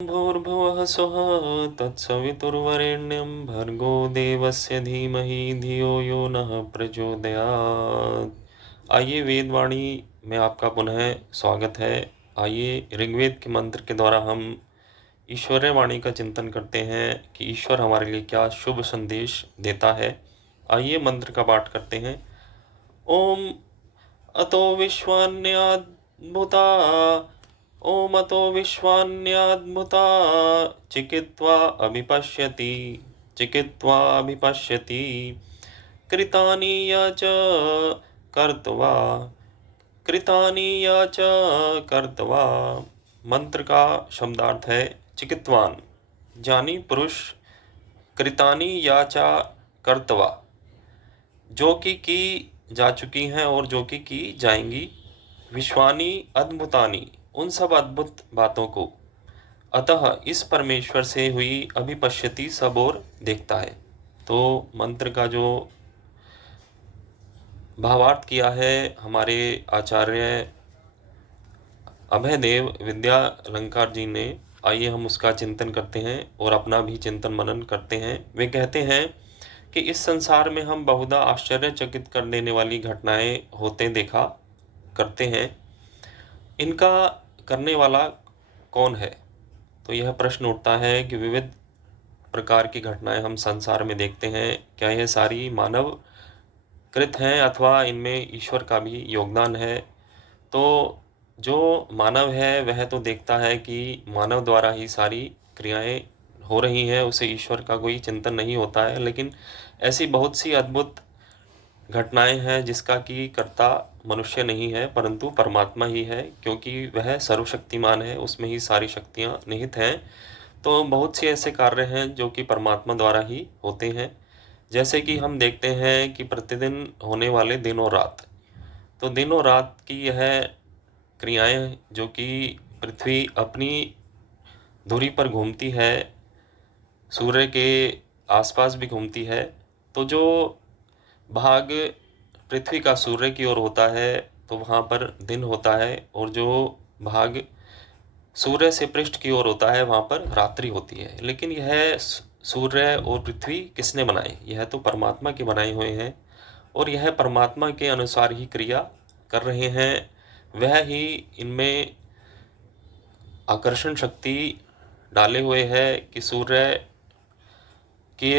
भूर्भुवः स्वः तत्सवितुर्वरेण्यं भर्गो देवस्य धीमहि धियो यो नः प्रचोदयात्। आइए वेदवाणी में आपका पुनः स्वागत है। आइए ऋग्वेद के मंत्र के द्वारा हम ईश्वरीय वाणी का चिंतन करते हैं कि ईश्वर हमारे लिए क्या शुभ संदेश देता है। आइए मंत्र का पाठ करते हैं। ओम अतो विश्वान्याद्भुता ओम अतो विश्वान्याद्भुता चिकित्वा अभिपश्यति कृतानि य च कर्तवा कृतानि य च कर्तवा। मंत्र का शब्दार्थ है चिकित्वान जानी पुरुष, कृतानि या चा कर्तवा जो की जा चुकी हैं और जो की जाएंगी, विश्वानी अद्भुतानी उन सब अद्भुत बातों को, अतः इस परमेश्वर से हुई अभिपश्यति सब और देखता है। तो मंत्र का जो भावार्थ किया है हमारे आचार्य अभयदेव विद्या अलंकार जी ने, आइए हम उसका चिंतन करते हैं और अपना भी चिंतन मनन करते हैं। वे कहते हैं कि इस संसार में हम बहुधा आश्चर्यचकित कर देने वाली घटनाएं होते देखा करते हैं, इनका करने वाला कौन है? तो यह प्रश्न उठता है कि विविध प्रकार की घटनाएं हम संसार में देखते हैं, क्या यह सारी मानव कृत हैं अथवा इनमें ईश्वर का भी योगदान है? तो जो मानव है वह तो देखता है कि मानव द्वारा ही सारी क्रियाएं हो रही हैं, उसे ईश्वर का कोई चिंतन नहीं होता है। लेकिन ऐसी बहुत सी अद्भुत घटनाएं हैं जिसका कि कर्ता मनुष्य नहीं है परंतु परमात्मा ही है, क्योंकि वह सर्वशक्तिमान है, उसमें ही सारी शक्तियां निहित हैं। तो बहुत से ऐसे कार्य हैं जो कि परमात्मा द्वारा ही होते हैं। जैसे कि हम देखते हैं कि प्रतिदिन होने वाले दिन और रात, तो दिन और रात की यह क्रियाएं जो कि पृथ्वी अपनी धुरी पर घूमती है, सूर्य के आसपास भी घूमती है, तो जो भाग पृथ्वी का सूर्य की ओर होता है तो वहाँ पर दिन होता है, और जो भाग सूर्य से पृष्ठ की ओर होता है वहाँ पर रात्रि होती है। लेकिन यह सूर्य और पृथ्वी किसने बनाए? यह तो परमात्मा के बनाए हुए हैं, और यह परमात्मा के अनुसार ही क्रिया कर रहे हैं। वह ही इनमें आकर्षण शक्ति डाले हुए है कि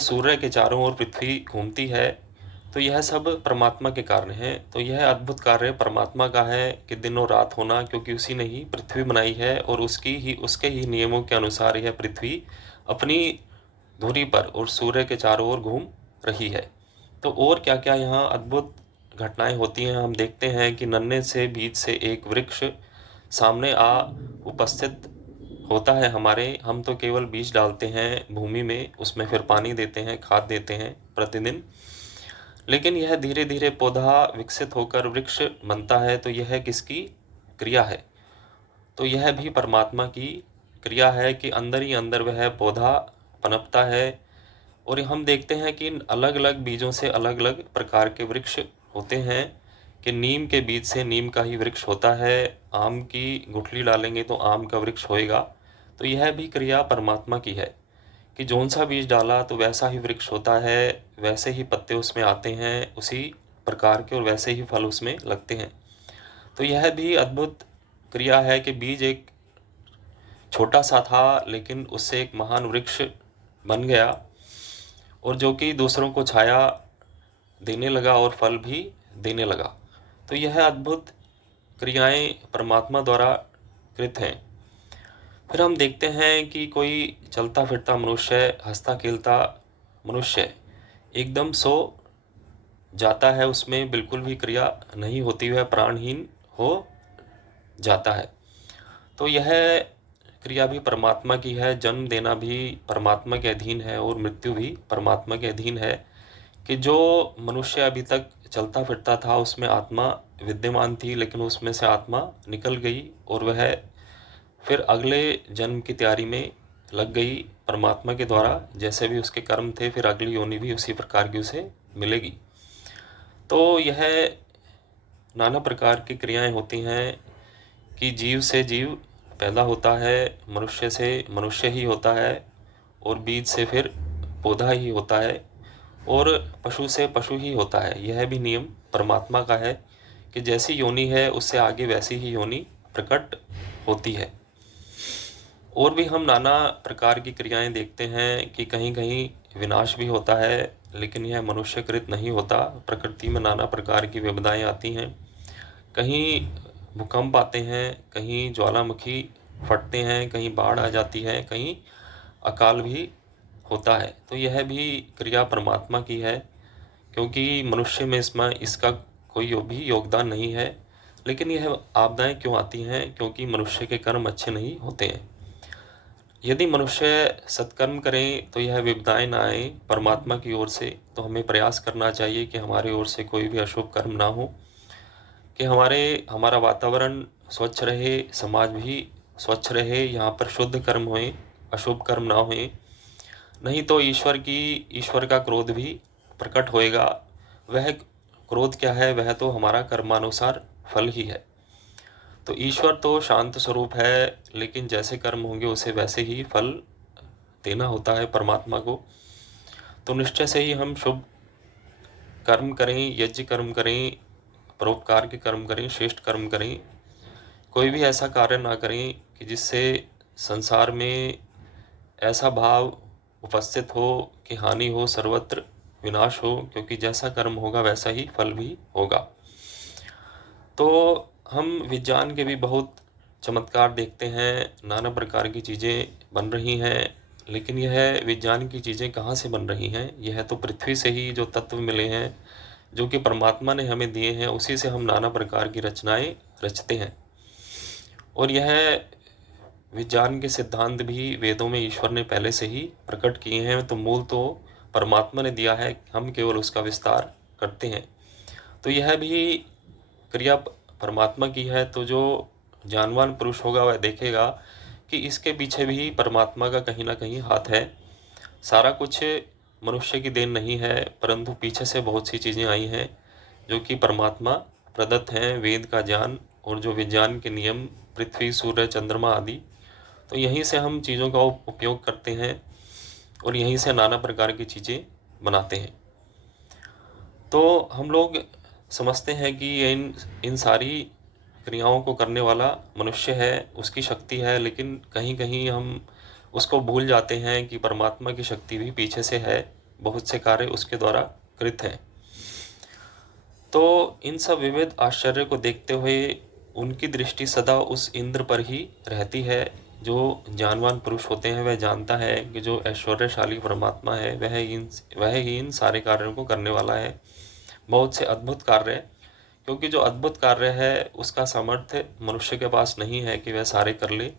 सूर्य के चारों ओर पृथ्वी घूमती है। तो यह सब परमात्मा के कारण है। तो यह अद्भुत कार्य परमात्मा का है कि दिन और रात होना, क्योंकि उसी ने ही पृथ्वी बनाई है और उसके ही नियमों के अनुसार यह पृथ्वी अपनी धुरी पर और सूर्य के चारों ओर घूम रही है। तो और क्या क्या यहाँ अद्भुत घटनाएं होती हैं। हम देखते हैं कि नन्हे से बीज से एक वृक्ष सामने आ उपस्थित होता है हमारे। हम तो केवल बीज डालते हैं भूमि में, उसमें फिर पानी देते हैं, खाद देते हैं प्रतिदिन, लेकिन यह धीरे धीरे पौधा विकसित होकर वृक्ष बनता है। तो यह किसकी क्रिया है? तो यह भी परमात्मा की क्रिया है कि अंदर ही अंदर वह पौधा पनपता है। और हम देखते हैं कि अलग अलग बीजों से अलग अलग प्रकार के वृक्ष होते हैं, कि नीम के बीज से नीम का ही वृक्ष होता है, आम की गुठली डालेंगे तो आम का वृक्ष होएगा। तो यह भी क्रिया परमात्मा की है कि जौन सा बीज डाला तो वैसा ही वृक्ष होता है, वैसे ही पत्ते उसमें आते हैं उसी प्रकार के, और वैसे ही फल उसमें लगते हैं। तो यह भी अद्भुत क्रिया है कि बीज एक छोटा सा था लेकिन उससे एक महान वृक्ष बन गया, और जो कि दूसरों को छाया देने लगा और फल भी देने लगा। तो यह अद्भुत क्रियाएं परमात्मा द्वारा कृत हैं। फिर हम देखते हैं कि कोई चलता फिरता मनुष्य, हंसता खेलता मनुष्य एकदम सो जाता है, उसमें बिल्कुल भी क्रिया नहीं होती, वह प्राणहीन हो जाता है। तो यह क्रिया भी परमात्मा की है। जन्म देना भी परमात्मा के अधीन है और मृत्यु भी परमात्मा के अधीन है। कि जो मनुष्य अभी तक चलता फिरता था उसमें आत्मा विद्यमान थी, लेकिन उसमें से आत्मा निकल गई और वह फिर अगले जन्म की तैयारी में लग गई परमात्मा के द्वारा। जैसे भी उसके कर्म थे फिर अगली योनि भी उसी प्रकार की उसे मिलेगी। तो यह नाना प्रकार की क्रियाएं होती हैं कि जीव से जीव पैदा होता है मनुष्य से मनुष्य ही होता है, और बीज से फिर पौधा ही होता है, और पशु से पशु ही होता है। यह भी नियम परमात्मा का है कि जैसी योनि है उससे आगे वैसी ही योनि प्रकट होती है। और भी हम नाना प्रकार की क्रियाएं देखते हैं कि कहीं कहीं विनाश भी होता है, लेकिन यह मनुष्यकृत नहीं होता। प्रकृति में नाना प्रकार की विपदाएं आती हैं, कहीं भूकंप आते हैं, कहीं ज्वालामुखी फटते हैं, कहीं बाढ़ आ जाती है, कहीं अकाल भी होता है। तो यह भी क्रिया परमात्मा की है, क्योंकि मनुष्य में इसमें इसका कोई भी योगदान नहीं है। लेकिन यह आपदाएं क्यों आती हैं? क्योंकि मनुष्य के कर्म अच्छे नहीं होते हैं। यदि मनुष्य सत्कर्म करें तो यह विपदाएं ना आए परमात्मा की ओर से। तो हमें प्रयास करना चाहिए कि हमारी ओर से कोई भी अशुभ कर्म ना हो, कि हमारा वातावरण स्वच्छ रहे, समाज भी स्वच्छ रहे, यहाँ पर शुद्ध कर्म होए, अशुभ कर्म ना होए। नहीं तो ईश्वर का क्रोध भी प्रकट होएगा। वह क्रोध क्या है? वह तो हमारा कर्मानुसार फल ही है। तो ईश्वर तो शांत स्वरूप है, लेकिन जैसे कर्म होंगे उसे वैसे ही फल देना होता है परमात्मा को। तो निश्चय से ही हम शुभ कर्म करें, यज्ञ कर्म करें, परोपकार के कर्म करें, श्रेष्ठ कर्म करें। कोई भी ऐसा कार्य ना करें कि जिससे संसार में ऐसा भाव उपस्थित हो कि हानि हो, सर्वत्र विनाश हो, क्योंकि जैसा कर्म होगा वैसा ही फल भी होगा। तो हम विज्ञान के भी बहुत चमत्कार देखते हैं, नाना प्रकार की चीज़ें बन रही हैं, लेकिन यह विज्ञान की चीज़ें कहाँ से बन रही हैं? यह तो पृथ्वी से ही जो तत्व मिले हैं, जो कि परमात्मा ने हमें दिए हैं, उसी से हम नाना प्रकार की रचनाएं रचते हैं। और यह विज्ञान के सिद्धांत भी वेदों में ईश्वर ने पहले से ही प्रकट किए हैं। तो मूल तो परमात्मा ने दिया है, हम केवल उसका विस्तार करते हैं। तो यह भी क्रिया परमात्मा की है। तो जो ज्ञानवान पुरुष होगा वह देखेगा कि इसके पीछे भी परमात्मा का कहीं ना कहीं हाथ है। सारा कुछ मनुष्य की देन नहीं है, परंतु पीछे से बहुत सी चीज़ें आई हैं जो कि परमात्मा प्रदत्त हैं। वेद का ज्ञान और जो विज्ञान के नियम, पृथ्वी, सूर्य, चंद्रमा आदि, तो यहीं से हम चीज़ों का उपयोग करते हैं और यहीं से नाना प्रकार की चीज़ें बनाते हैं। तो हम लोग समझते हैं कि इन इन सारी क्रियाओं को करने वाला मनुष्य है, उसकी शक्ति है, लेकिन कहीं कहीं हम उसको भूल जाते हैं कि परमात्मा की शक्ति भी पीछे से है, बहुत से कार्य उसके द्वारा कृत हैं। तो इन सब विविध आश्चर्य को देखते हुए उनकी दृष्टि सदा उस इंद्र पर ही रहती है। जो ज्ञानवान पुरुष होते हैं वह जानता है कि जो ऐश्वर्यशाली परमात्मा है वह ही इन सारे कार्यों को करने वाला है। बहुत से अद्भुत कार्य, क्योंकि जो अद्भुत कार्य है उसका सामर्थ्य मनुष्य के पास नहीं है कि वह सारे कर ले।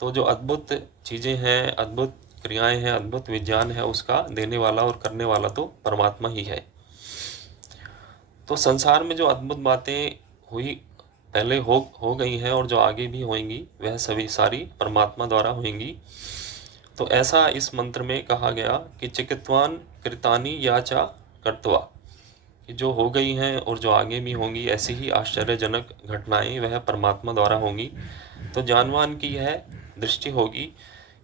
तो जो अद्भुत चीज़ें हैं, अद्भुत क्रियाएं हैं, अद्भुत विज्ञान है, उसका देने वाला और करने वाला तो परमात्मा ही है। तो संसार में जो अद्भुत बातें हुई, पहले हो गई हैं और जो आगे भी होंगी, वह सभी सारी परमात्मा द्वारा होंगी। तो ऐसा इस मंत्र में कहा गया कि चिकित्वान कृतानि याचा कर्तवा, कि जो हो गई हैं और जो आगे भी होंगी ऐसी ही आश्चर्यजनक घटनाएं वह परमात्मा द्वारा होंगी। तो जानवान की यह दृष्टि होगी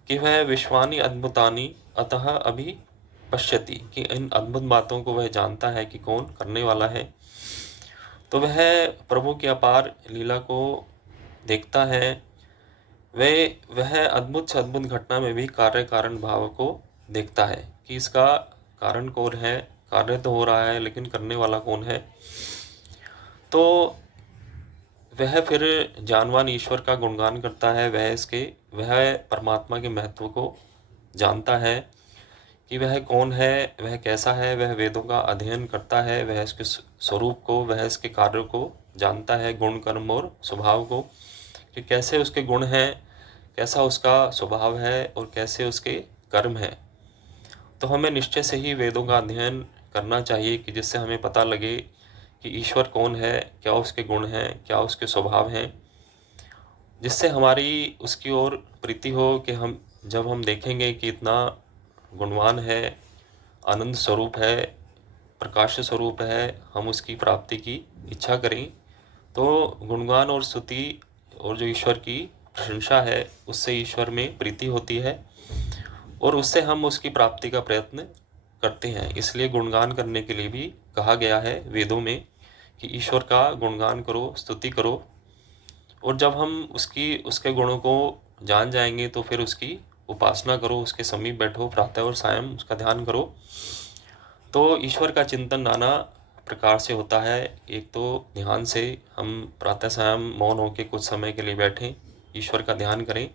कि वह विश्वानि अद्भुतानि अतः अभी पश्यति, कि इन अद्भुत बातों को वह जानता है कि कौन करने वाला है। तो वह प्रभु की अपार लीला को देखता है। वह अद्भुत से अद्भुत घटना में भी कार्य कारण भाव को देखता है कि इसका कारण कौन है। कार्य तो हो रहा है लेकिन करने वाला कौन है। तो वह फिर जानवान ईश्वर का गुणगान करता है। वह परमात्मा के महत्व को जानता है कि वह कौन है, वह कैसा है। वह वेदों का अध्ययन करता है, वह इसके स्वरूप को, वह इसके कार्यों को जानता है, गुण कर्म और स्वभाव को, कि कैसे उसके गुण हैं, कैसा उसका स्वभाव है और कैसे उसके कर्म हैं। तो हमें निश्चय से ही वेदों का अध्ययन करना चाहिए कि जिससे हमें पता लगे कि ईश्वर कौन है, क्या उसके गुण हैं, क्या उसके स्वभाव हैं, जिससे हमारी उसकी ओर प्रीति हो कि जब हम देखेंगे कि इतना गुणवान है, आनंद स्वरूप है, प्रकाश स्वरूप है, हम उसकी प्राप्ति की इच्छा करें। तो गुणगान और स्तुति और जो ईश्वर की प्रशंसा है, उससे ईश्वर में प्रीति होती है और उससे हम उसकी प्राप्ति का प्रयत्न करते हैं। इसलिए गुणगान करने के लिए भी कहा गया है वेदों में कि ईश्वर का गुणगान करो, स्तुति करो, और जब हम उसके गुणों को जान जाएंगे तो फिर उसकी उपासना करो, उसके समीप बैठो, प्रातः और सायं उसका ध्यान करो। तो ईश्वर का चिंतन नाना प्रकार से होता है। एक तो ध्यान से हम प्रातः सायं मौन होकर कुछ समय के लिए बैठें, ईश्वर का ध्यान करें,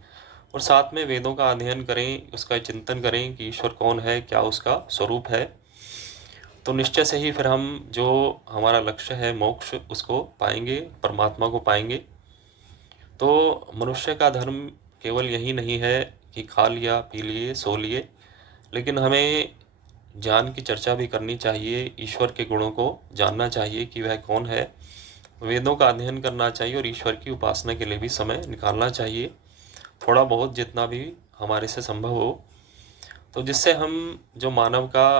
और साथ में वेदों का अध्ययन करें, उसका चिंतन करें कि ईश्वर कौन है, क्या उसका स्वरूप है। तो निश्चय से ही फिर हम जो हमारा लक्ष्य है मोक्ष, उसको पाएंगे, परमात्मा को पाएंगे। तो मनुष्य का धर्म केवल यही नहीं है कि खा लिया, पी लिए, सो लिए, लेकिन हमें ज्ञान की चर्चा भी करनी चाहिए, ईश्वर के गुणों को जानना चाहिए कि वह कौन है, वेदों का अध्ययन करना चाहिए और ईश्वर की उपासना के लिए भी समय निकालना चाहिए, थोड़ा बहुत जितना भी हमारे से संभव हो। तो जिससे हम जो मानव का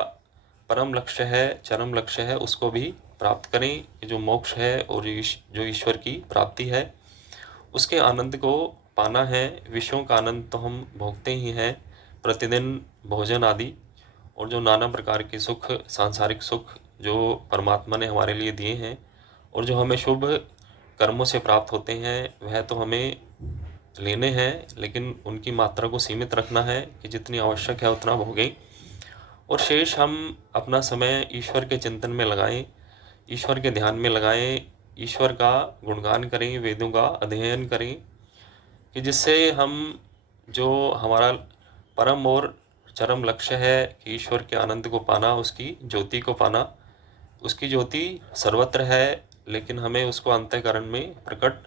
परम लक्ष्य है, चरम लक्ष्य है, उसको भी प्राप्त करें, कि जो मोक्ष है और जो ईश्वर की प्राप्ति है, उसके आनंद को पाना है। विषयों का आनंद तो हम भोगते ही हैं, प्रतिदिन भोजन आदि, और जो नाना प्रकार के सुख, सांसारिक सुख जो परमात्मा ने हमारे लिए दिए हैं और जो हमें शुभ कर्मों से प्राप्त होते हैं, वह तो हमें लेने हैं, लेकिन उनकी मात्रा को सीमित रखना है कि जितनी आवश्यक है उतना भोगें, और शेष हम अपना समय ईश्वर के चिंतन में लगाएं, ईश्वर के ध्यान में लगाएं, ईश्वर का गुणगान करें, वेदों का अध्ययन करें, कि जिससे हम जो हमारा परम और चरम लक्ष्य है कि ईश्वर के आनंद को पाना, उसकी ज्योति को पाना, उसकी ज्योति सर्वत्र है, लेकिन हमें उसको अंतःकरण में प्रकट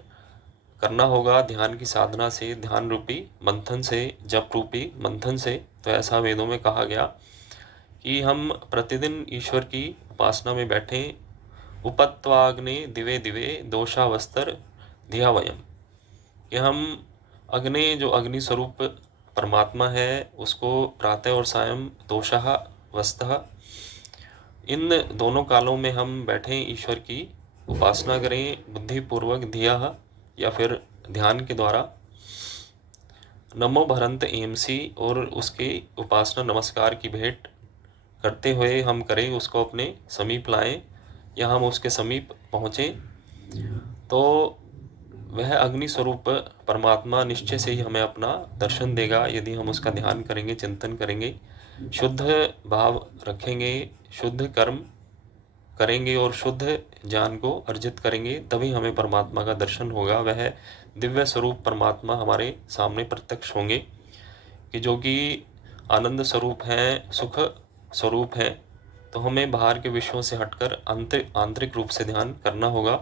करना होगा ध्यान की साधना से, ध्यान रूपी मंथन से, जप रूपी मंथन से। तो ऐसा वेदों में कहा गया कि हम प्रतिदिन ईश्वर की उपासना में बैठें। उपत्वाग्ने दिवे दिवे दोषावस्तर धिया वयम, कि हम अग्नि, जो अग्नि स्वरूप परमात्मा है, उसको प्रातः और सायं दोषः वस्तः, इन दोनों कालों में हम बैठें, ईश्वर की उपासना करें बुद्धिपूर्वक, धिया या फिर ध्यान के द्वारा, नमो भरंत एमसी, और उसके उपासना नमस्कार की भेंट करते हुए हम करें, उसको अपने समीप लाएं या हम उसके समीप पहुँचें। तो वह अग्नि स्वरूप परमात्मा निश्चय से ही हमें अपना दर्शन देगा यदि हम उसका ध्यान करेंगे, चिंतन करेंगे, शुद्ध भाव रखेंगे, शुद्ध कर्म करेंगे और शुद्ध ज्ञान को अर्जित करेंगे, तभी हमें परमात्मा का दर्शन होगा। वह दिव्य स्वरूप परमात्मा हमारे सामने प्रत्यक्ष होंगे, कि जो कि आनंद स्वरूप हैं, सुख स्वरूप हैं। तो हमें बाहर के विषयों से हटकर आंतरिक रूप से ध्यान करना होगा,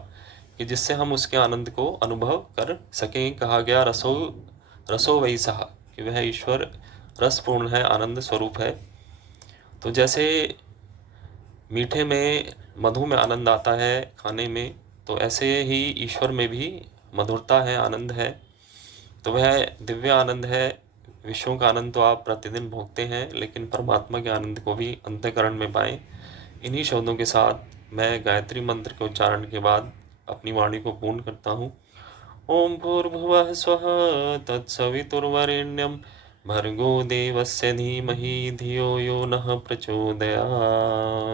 कि जिससे हम उसके आनंद को अनुभव कर सकें। कहा गया रसो रसो वही सहा, कि वह ईश्वर रसपूर्ण है, आनंद स्वरूप है। तो जैसे मीठे में, मधु में आनंद आता है खाने में, तो ऐसे ही ईश्वर में भी मधुरता है, आनंद है। तो वह दिव्य आनंद है। विषयों का आनंद तो आप प्रतिदिन भोगते हैं, लेकिन परमात्मा के आनंद को भी अंतःकरण में पाएं। इन्हीं शब्दों के साथ मैं गायत्री मंत्र के उच्चारण के बाद अपनी वाणी को पूर्ण करता हूँ। ओम भूर्भुवः स्वः तत्सवितुर्वरेण्यं भर्गो देवस्य धीमहि धियो यो नः प्रचोदयात्।